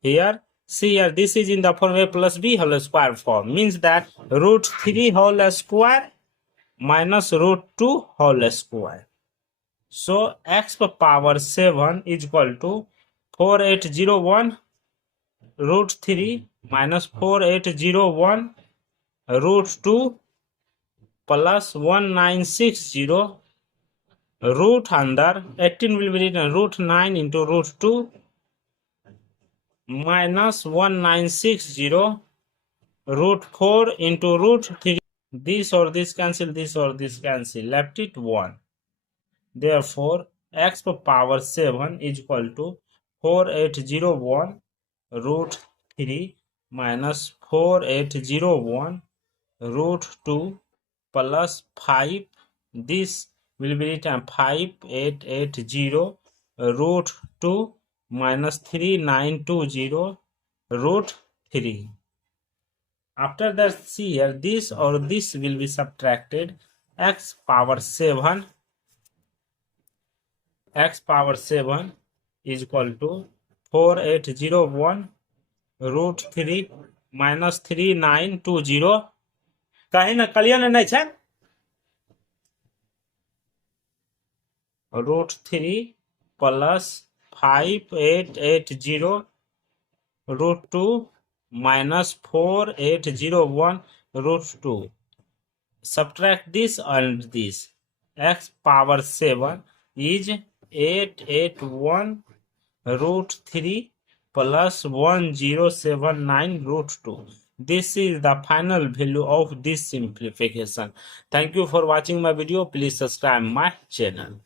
here see here, this is in the form a plus b whole square form, means that root 3 whole square minus root 2 whole square. So x power 7 is equal to 4801 root 3 minus 4801 root 2 plus 1960 root under 18 will be written root 9 into root 2 minus 1960 root 4 into root 3. This or this cancel, this or this cancel, left it 1. Therefore x power 7 is equal to 4801 root 3 minus 4801 root 2 plus 5. This will be written 5880 root 2 minus 3920 root 3. After that, see here, this or this will be subtracted. X power 7 is equal to 4801 root 3 minus 3920. कहीं ना clear नहीं है, root 3 plus 5880 root 2 minus 4801 root 2. Subtract this and this. X power 7 is 881 root 3 plus 1079 root 2. This is the final value of this simplification. Thank you for watching my video. Please subscribe my channel.